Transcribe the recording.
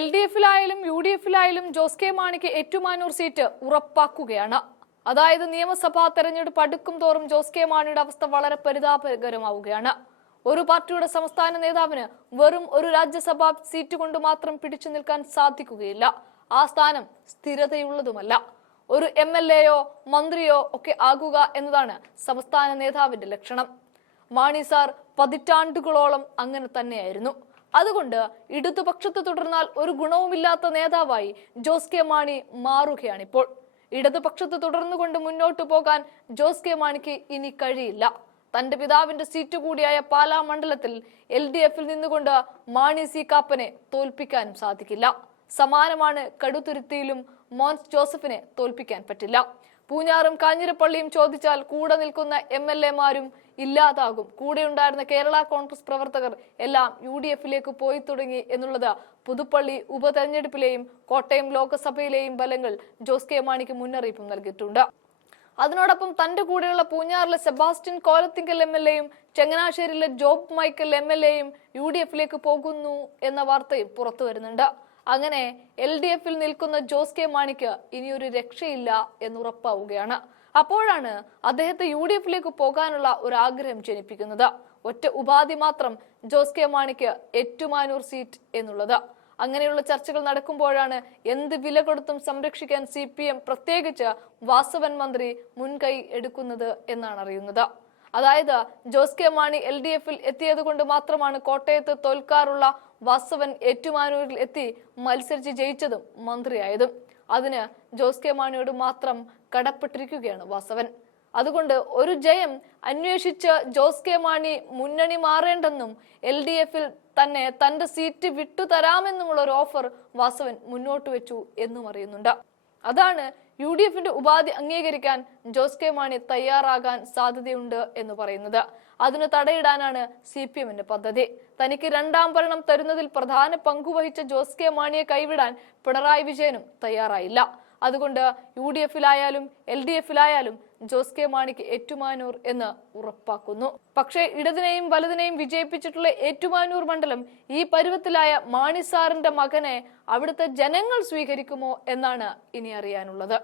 LDF-ലായാലും UDF-ലായാലും Jose K മാണിക്ക് Ettumanoor seat ഉറപ്പാക്കുകയാണ്. അതായത് നിയമസഭാ തെരഞ്ഞെടുപ്പ് അടുക്കും തോറും ജോസ് കെ മാണിയുടെ അവസ്ഥ വളരെ പരിതാപകരമാവുകയാണ്. ഒരു പാർട്ടിയുടെ സംസ്ഥാന നേതാവിന് വെറും ഒരു രാജ്യസഭാ സീറ്റ് കൊണ്ട് മാത്രം പിടിച്ചു നിൽക്കാൻ സാധിക്കുകയില്ല. ആ സ്ഥാനം സ്ഥിരതയുള്ളതുമല്ല. ഒരു MLA-യോ മന്ത്രിയോ ഒക്കെ ആകുക എന്നതാണ് സംസ്ഥാന നേതാവിന്റെ ലക്ഷണം. മാണി സാർ പതിറ്റാണ്ടുകളോളം അങ്ങനെ തന്നെയായിരുന്നു. അതുകൊണ്ട് ഇടതുപക്ഷത്ത് തുടർന്നാൽ ഒരു ഗുണവുമില്ലാത്ത നേതാവായി ജോസ് കെ മാണി മാറുകയാണിപ്പോൾ. ഇടതുപക്ഷത്ത് തുടർന്നുകൊണ്ട് മുന്നോട്ടു പോകാൻ ജോസ് കെ മാണിക്ക് ഇനി കഴിയില്ല. തന്റെ പിതാവിന്റെ സീറ്റ് കൂടിയായ പാലാ മണ്ഡലത്തിൽ LDF-ൽ നിന്നുകൊണ്ട് മാണി സി കാപ്പനെ തോൽപ്പിക്കാനും സാധിക്കില്ല. സമാനമാണ് കടുത്തുരുത്തിയിലും മോൻസ് ജോസഫിനെ തോൽപ്പിക്കാൻ പറ്റില്ല. പൂഞ്ഞാറും കാഞ്ഞിരപ്പള്ളിയും ചോദിച്ചാൽ കൂടെ നിൽക്കുന്ന MLA-മാരും ഇല്ലാതാകും. കൂടെയുണ്ടായിരുന്ന കേരള കോൺഗ്രസ് പ്രവർത്തകർ എല്ലാം UDF-ലേക്ക് പോയി തുടങ്ങി എന്നുള്ളത് പുതുപ്പള്ളി ഉപതെരഞ്ഞെടുപ്പിലെയും കോട്ടയം ലോക്സഭയിലെയും ഫലങ്ങൾ ജോസ് കെ മാണിക്ക് മുന്നറിയിപ്പ് നൽകിയിട്ടുണ്ട്. അതിനോടൊപ്പം തന്റെ കൂടെയുള്ള പൂഞ്ഞാറിലെ സെബാസ്റ്റ്യൻ കോലത്തിങ്കൽ MLA-യും ചങ്ങനാശ്ശേരിയിലെ ജോബ് മൈക്കൽ MLA-യും UDF-ലേക്ക് പോകുന്നു എന്ന വാർത്തയും പുറത്തു വരുന്നുണ്ട്. അങ്ങനെ LDF-ൽ നിൽക്കുന്ന ജോസ് കെ മാണിക്ക് ഇനിയൊരു രക്ഷയില്ല എന്നുറപ്പാവുകയാണ്. അപ്പോഴാണ് അദ്ദേഹത്തെ UDF-ലേക്ക് പോകാനുള്ള ഒരു ആഗ്രഹം ജനിപ്പിക്കുന്നത്. ഒറ്റ ഉപാധി മാത്രം ജോസ് കെ മാണിക്ക് ഏറ്റുമാനൂർ സീറ്റ് എന്നുള്ളത്. അങ്ങനെയുള്ള ചർച്ചകൾ നടക്കുമ്പോഴാണ് എന്ത് വില കൊടുത്തും സംരക്ഷിക്കാൻ CPM പ്രത്യേകിച്ച് വാസവൻ മന്ത്രി മുൻകൈ എടുക്കുന്നത് എന്നാണ് അറിയുന്നത്. അതായത് ജോസ് കെ മാണി LDF-ൽ എത്തിയത് കൊണ്ട് മാത്രമാണ് കോട്ടയത്ത് തോൽക്കാറുള്ള വാസവൻ ഏറ്റുമാനൂരിൽ എത്തി മത്സരിച്ച് ജയിച്ചതും മന്ത്രിയായതും. അതിന് ജോസ് കെ മാണിയോട് മാത്രം കടപ്പെട്ടിരിക്കുകയാണ് വാസവൻ. അതുകൊണ്ട് ഒരു ജയം അന്വേഷിച്ച് ജോസ് കെ മാണി മുന്നണി മാറേണ്ടെന്നും LDF-ൽ തന്നെ തന്റെ സീറ്റ് വിട്ടുതരാമെന്നുമുള്ള ഒരു ഓഫർ വാസവൻ മുന്നോട്ട് വെച്ചു എന്നും അറിയുന്നുണ്ട്. അതാണ് UDF-ന്റെ ഉപാധി അംഗീകരിക്കാൻ ജോസ് കെ മാണി തയ്യാറാകാൻ സാധ്യതയുണ്ട് എന്ന് പറയുന്നത്. അതിന് തടയിടാനാണ് CPM-ന്റെ പദ്ധതി. തനിക്ക് രണ്ടാം ഭരണം തരുന്നതിൽ പ്രധാന പങ്കുവഹിച്ച ജോസ് കെ മാണിയെ കൈവിടാൻ പിണറായി വിജയനും തയ്യാറായില്ല. അതുകൊണ്ട് UDF-ലായാലും LDF-ലായാലും ജോസ് കെ മാണിക്ക് ഏറ്റുമാനൂർ എന്ന് ഉറപ്പാക്കുന്നു. പക്ഷേ ഇടതിനെയും വലതിനെയും വിജയിപ്പിച്ചിട്ടുള്ള ഏറ്റുമാനൂർ മണ്ഡലം ഈ പരുവത്തിലായ മാണി സാറിന്റെ മകനെ അവിടുത്തെ ജനങ്ങൾ സ്വീകരിക്കുമോ എന്നാണ് ഇനി അറിയാനുള്ളത്.